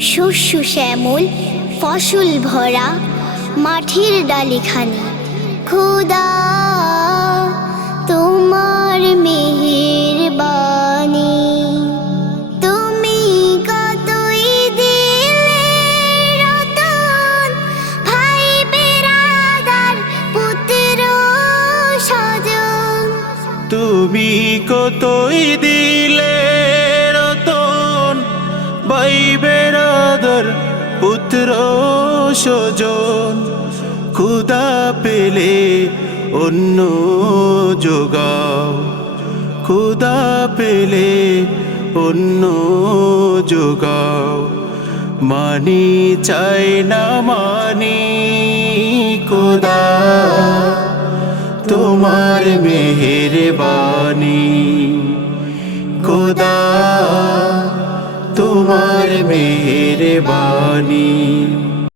শস্য শ্যামল, ফসল ভরা, মাঠের ডালিখানি। খোদা, তোমার মেহের বাণী তুমি কতই দিলে রতন ভাই তুমি দিলে বেরাদর পুত্র স্বজন খুদা পেলে অন্য যোগাও খুদা পেলে অন্য যোগাও মানি চাই না মানি খুদা তোমার মেহের মেহেরবানি খোদা তোমার বাণী।